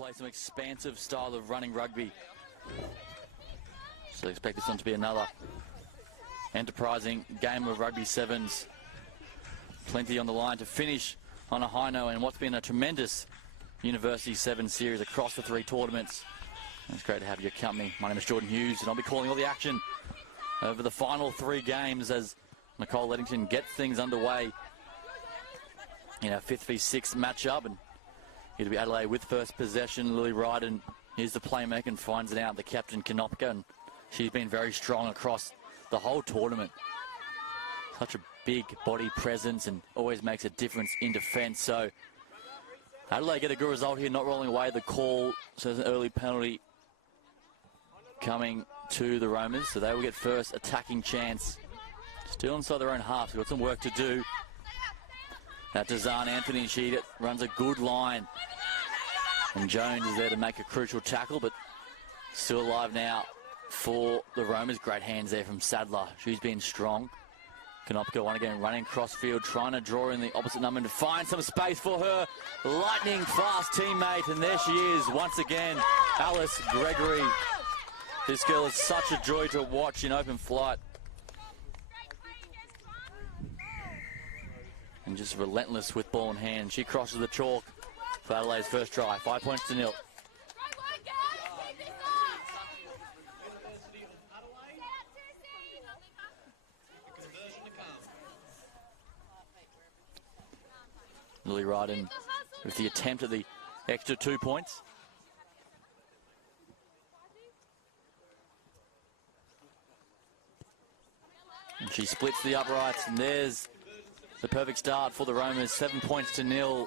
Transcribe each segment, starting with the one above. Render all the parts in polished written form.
play some expansive style of running rugby. So expect this one to be another enterprising game of rugby sevens. Plenty on the line to finish on a high note in what's been a tremendous University 7 series across the 3 tournaments. And it's great to have your company. My name is Jordan Hughes, and I'll be calling all the action over the final 3 games as Nicole Leddington gets things underway in our 5th v 6 matchup. And it'll be Adelaide with first possession. Lily Ryden, here's the playmaker and finds it out. The captain, Konopka, and she's been very strong across the whole tournament. Such a big body presence and always makes a difference in defence. So Adelaide get a good result here, not rolling away the call. So there's an early penalty coming to the Romas. So they will get first attacking chance. Still inside their own half, so got some work to do. That to Zahn Anthony, she runs a good line. And Jones is there to make a crucial tackle, but still alive now for the Romas. Great hands there from Sadler. She's been strong. Konopka one again running cross field, trying to draw in the opposite number and to find some space for her lightning fast teammate. And there she is once again, Alice Gregory. This girl is such a joy to watch in open flight. And just relentless with ball in hand. She crosses the chalk for Adelaide's first try. 5 points to 0. Lily Ryden with the attempt at the extra 2 points. And she splits the uprights, and there's the perfect start for the Romas. 7 points to 0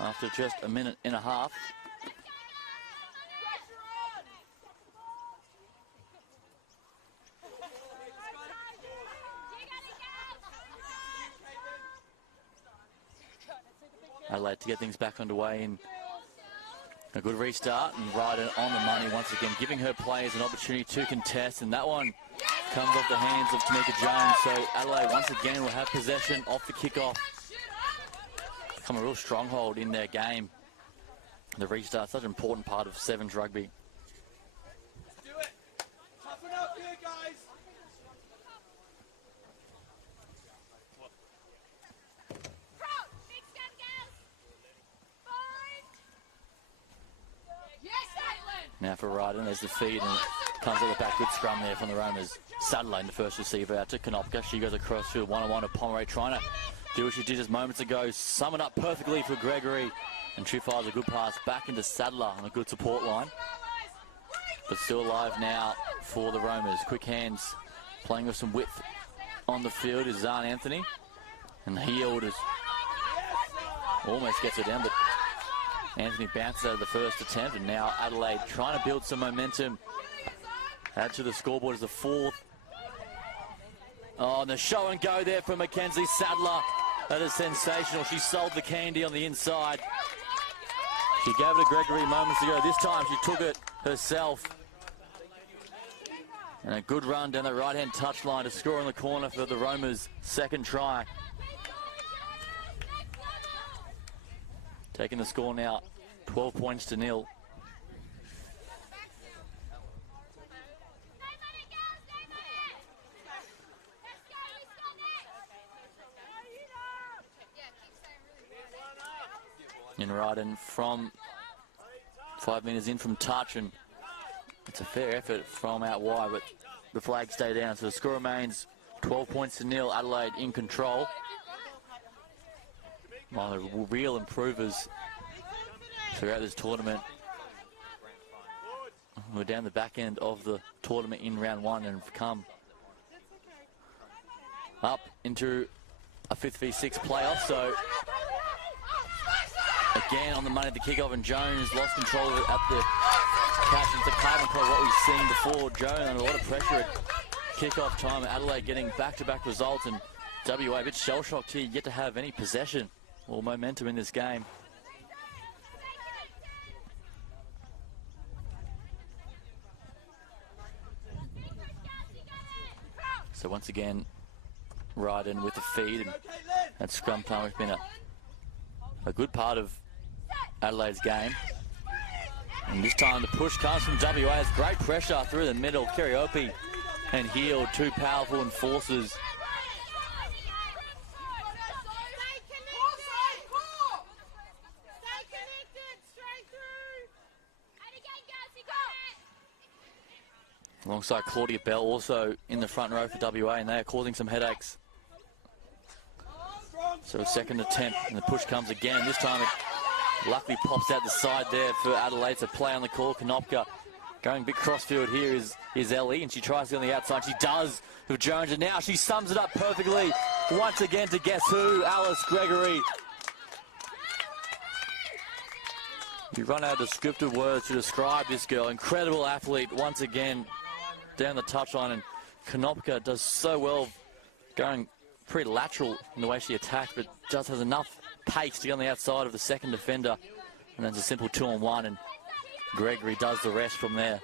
after just a minute and a half. Adelaide to get things back underway in a good restart, and Ryder on the money once again, giving her players an opportunity to contest, and that one comes off the hands of Tamika Jones. So Adelaide once again will have possession off the kickoff. Become a real stronghold in their game. The restart, such an important part of sevens rugby. Now for Ryden, there's the feed, and comes at the back. Good scrum there from the Romas. Sadler in the first receiver out to Konopka. She goes across to a one-on-one to Pomeroy, trying to do what she did just moments ago. Sum it up perfectly for Gregory. And she fires a good pass back into Sadler on a good support line. But still alive now for the Romas. Quick hands, playing with some width on the field is Zahn Anthony. And he orders, almost gets her down, but Anthony bounces out of the first attempt, and now Adelaide trying to build some momentum. Add to the scoreboard is the 4th. Oh, and the show and go there from Mackenzie Sadler. That is sensational. She sold the candy on the inside. She gave it to Gregory moments ago. This time she took it herself. And a good run down the right-hand touchline to score in the corner for the Romas' second try. Taking the score now, 12 points to 0. And Ryden from 5 metres in from touch, and it's a fair effort from out wide, but the flag stay down. So the score remains 12 points to 0. Adelaide in control. One of the real improvers throughout this tournament. We're down the back end of the tournament in round 1 and have come up into a 5th v 6 playoff. So again on the money at the kickoff, and Jones lost control of it at the catch. It's a carbon call, what we've seen before. Jones under a lot of pressure at kickoff time. Adelaide getting back-to-back results, and WA a bit shell-shocked here, yet to have any possession or momentum in this game. So once again, Ryden with the feed, and that scrum time has been a good part of Adelaide's game. And this time the push comes from WA. It's great pressure through the middle. Karaoke and Heald, two powerful enforcers. Alongside Claudia Bell, also in the front row for WA, and they are causing some headaches. So a second attempt, and the push comes again. This time it luckily pops out the side there for Adelaide to play on the call. Konopka going big crossfield here is Ellie, and she tries to get on the outside. She does with Jones, and now she sums it up perfectly once again to guess who? Alice Gregory. You run out of descriptive words to describe this girl. Incredible athlete once again down the touchline, and Konopka does so well going pretty lateral in the way she attacked, but just has enough pace to get on the outside of the second defender, and then it's a simple 2-on-1, and Gregory does the rest from there.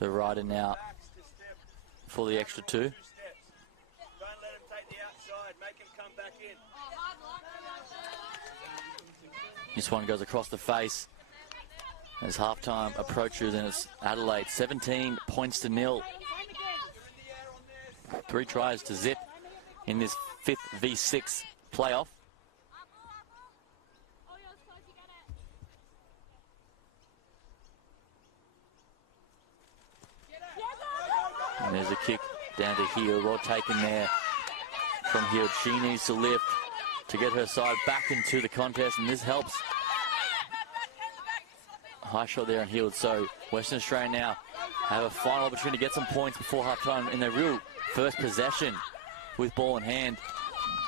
So Ryder now for the extra two. This one goes across the face as halftime approaches, and it's Adelaide 17 points to 0. 3 tries to zip in this 5th v6 playoff. And there's a kick down to Heald. Well taken there from Heald. She needs to lift to get her side back into the contest, and this helps. High shot there on Heald. So Western Australia now have a final opportunity to get some points before half-time in their real first possession with ball in hand.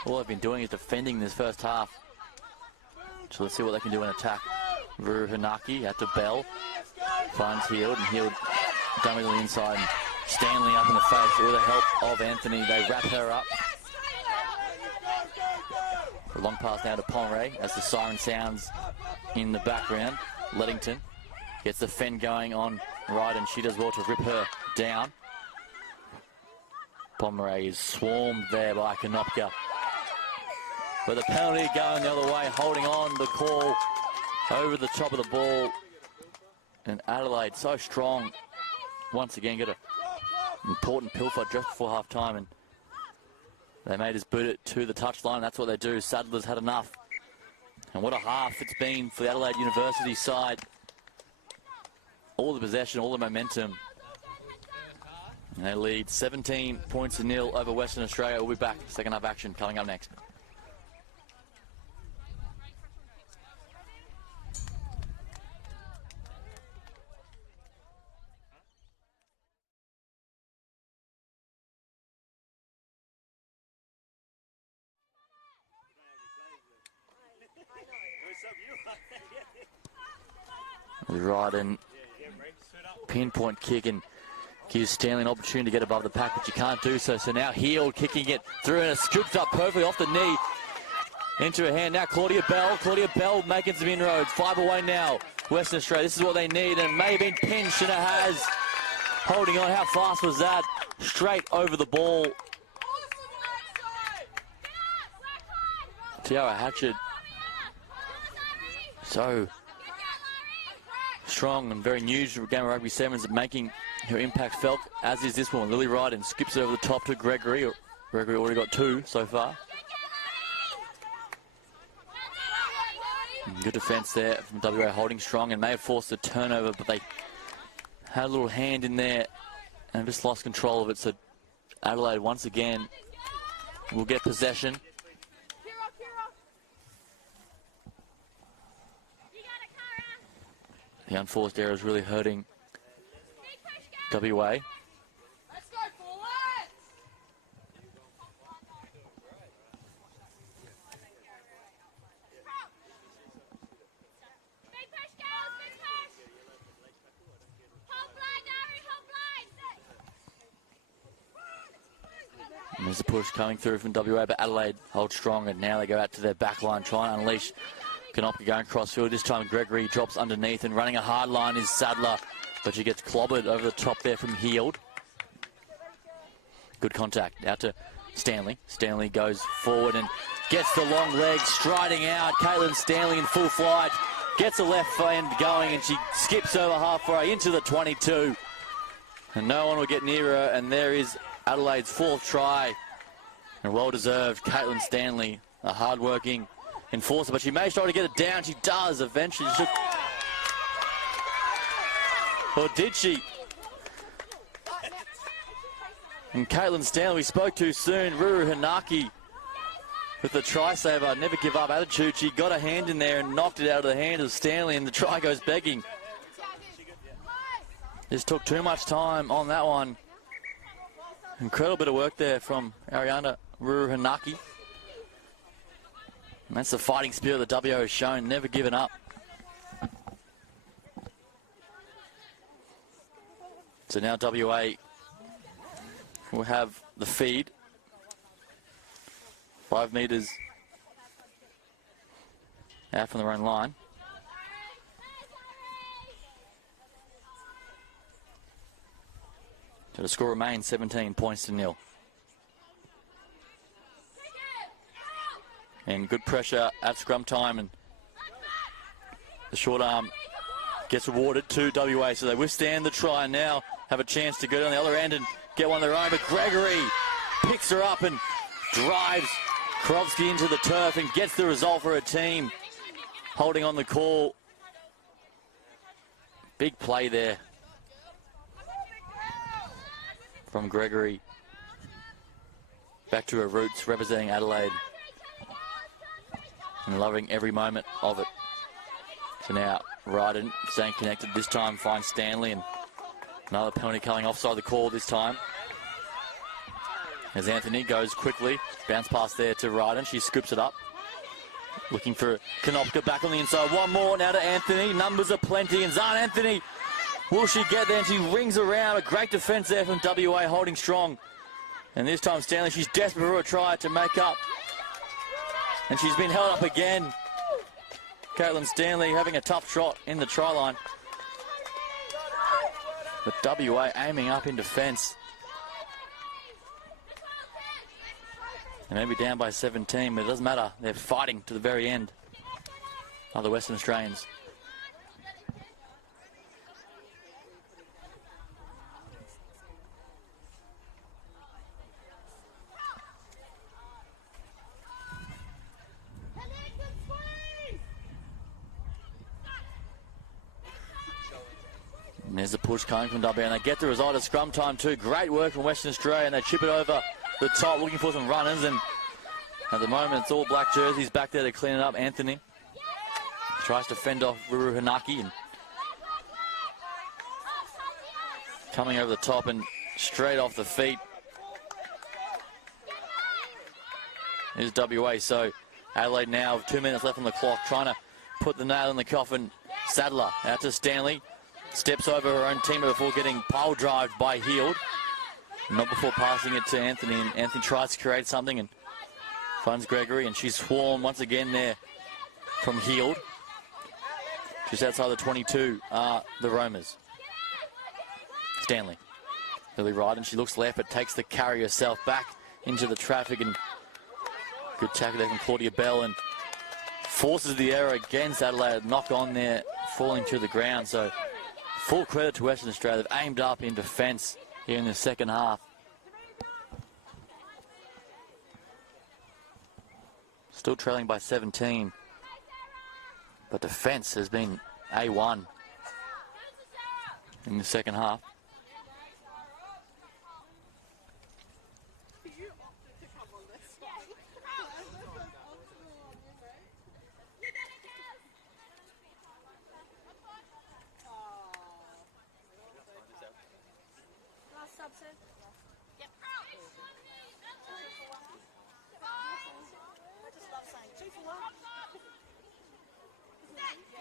All they've been doing is defending this first half. So let's see what they can do in attack. Ruru Hanaki out to Bell. Finds Heald, and Heald dummy on the inside. And Stanley up in the face with the help of Anthony. They wrap her up. A long pass now to Pomeray as the siren sounds in the background. Leddington gets the fend going on Ryder, and she does well to rip her down. Pomeray is swarmed there by Konopka. But the penalty going the other way, holding on the call over the top of the ball. And Adelaide so strong. Once again get an important pilfer just before half time, and they made us boot it to the touchline. That's what they do. Sadler's had enough. And what a half it's been for the Adelaide University side. All the possession, all the momentum. And they lead 17 points to 0 over Western Australia. We'll be back. Second half action coming up next. Ryden pinpoint kick and gives Stanley an opportunity to get above the pack, but you can't do so. So now Heald kicking it through, and it scoops up perfectly off the knee into her hand. Now Claudia Bell making some inroads. 5 away now. Western Australia, this is what they need, and it may have been pinched, and it has. Holding on, how fast was that? Straight over the ball. Tiara Hatchett. So strong and very new to the game of rugby sevens, making her impact felt, as is this one. Lily Ryden skips it over the top to Gregory. Gregory already got 2 so far. Good defence there from WA, holding strong, and may have forced a turnover, but they had a little hand in there and just lost control of it. So Adelaide once again will get possession. The unforced error is really hurting WA. And there's a push coming through from WA, but Adelaide hold strong, and now they go out to their back line, trying to unleash. Konopka going crossfield. This time Gregory drops underneath, and running a hard line is Sadler, but she gets clobbered over the top there from Heald. Good contact. Out to Stanley. Stanley goes forward and gets the long leg, striding out. Caitlin Stanley in full flight. Gets the left end going, and she skips over halfway into the 22. And no one will get near her, and there is Adelaide's 4th try. And well-deserved. Caitlin Stanley, a hard-working enforcer, but she may try to get it down. She does eventually. Or did she? And Caitlin Stanley, we spoke too soon. Ruru Hanaki with the try saver, never give up attitude. She got a hand in there and knocked it out of the hand of Stanley, and the try goes begging. Just took too much time on that one. Incredible bit of work there from Ariana Ruru Hanaki. And that's the fighting spirit that WA has shown, never given up. So now WA will have the feed. 5 metres out from their own line. So the score remains 17 points to 0. And good pressure at scrum time, and the short arm gets rewarded to WA, so they withstand the try and now have a chance to go down the other end and get one of their own. But Gregory picks her up and drives Krovsky into the turf and gets the result for her team, holding on the call. Big play there from Gregory. Back to her roots, representing Adelaide and loving every moment of it. So now Ryden staying connected, this time finds Stanley, and another penalty coming offside the call this time. As Anthony goes quickly, bounce pass there to Ryden, she scoops it up. Looking for Konopka back on the inside, one more now to Anthony, numbers are plenty, and Zahn Anthony, will she get there? And she rings around, a great defence there from WA, holding strong. And this time Stanley, she's desperate for a try to make up. And she's been held up again. Caitlin Stanley having a tough shot in the try line. But WA aiming up in defence. And maybe down by 17, but it doesn't matter. They're fighting to the very end. Other Western Australians. And there's a push coming from WA, and they get the result at scrum time too. Great work from Western Australia, and they chip it over the top, looking for some runners, and at the moment it's all black jerseys back there to clean it up. Anthony tries to fend off Ruru Hanaki, and coming over the top and straight off the feet is WA. So Adelaide now, 2 minutes left on the clock, trying to put the nail in the coffin. Sadler out to Stanley, steps over her own teammate before getting pile drived by Heald. Not before passing it to Anthony, and Anthony tries to create something and finds Gregory, and she's swarmed once again there from Heald. Just outside the 22 are the Romas. Stanley, Lily Ryden, she looks left but takes the carry herself back into the traffic, and good tackle there from Claudia Bell, and forces the error against Adelaide. Knock on there, falling to the ground. So full credit to Western Australia. They've aimed up in defence here in the second half. Still trailing by 17. But defence has been A1 in the second half.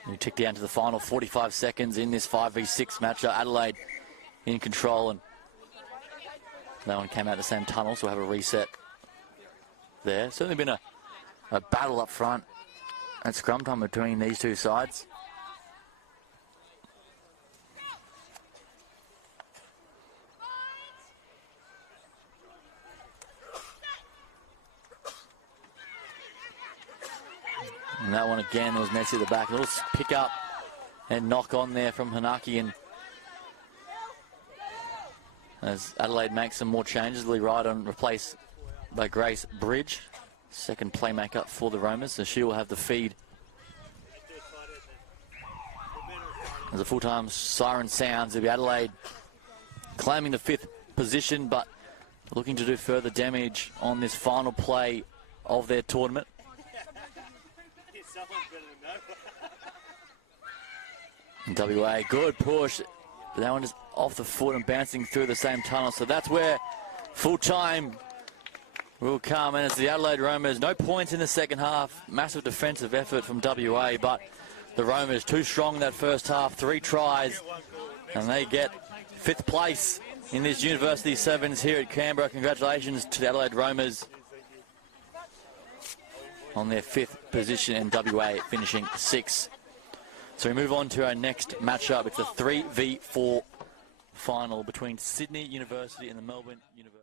You tick down to the final 45 seconds in this 5v6 match. Adelaide in control, and that one came out the same tunnel, so we'll have a reset there. Certainly been a battle up front at scrum time between these two sides. that one again. It was Messi at the back. A little pick up and knock on there from Hanaki. And as Adelaide makes some more changes, Lee Rydon replaced by Grace Bridge, second playmaker for the Romas. So she will have the feed. As a full-time siren sounds, it'll be Adelaide claiming the 5th position, but looking to do further damage on this final play of their tournament. And WA, good push, but that one is off the foot and bouncing through the same tunnel. So that's where full-time will come. And it's the Adelaide Romas. No points in the second half. Massive defensive effort from WA, but the Romas too strong that first half. 3 tries, and they get 5th place in this University Sevens here at Canberra. Congratulations to the Adelaide Romas on their 5th position, and WA finishing 6th. So we move on to our next matchup. It's a 3v4 final between Sydney University and the Melbourne University.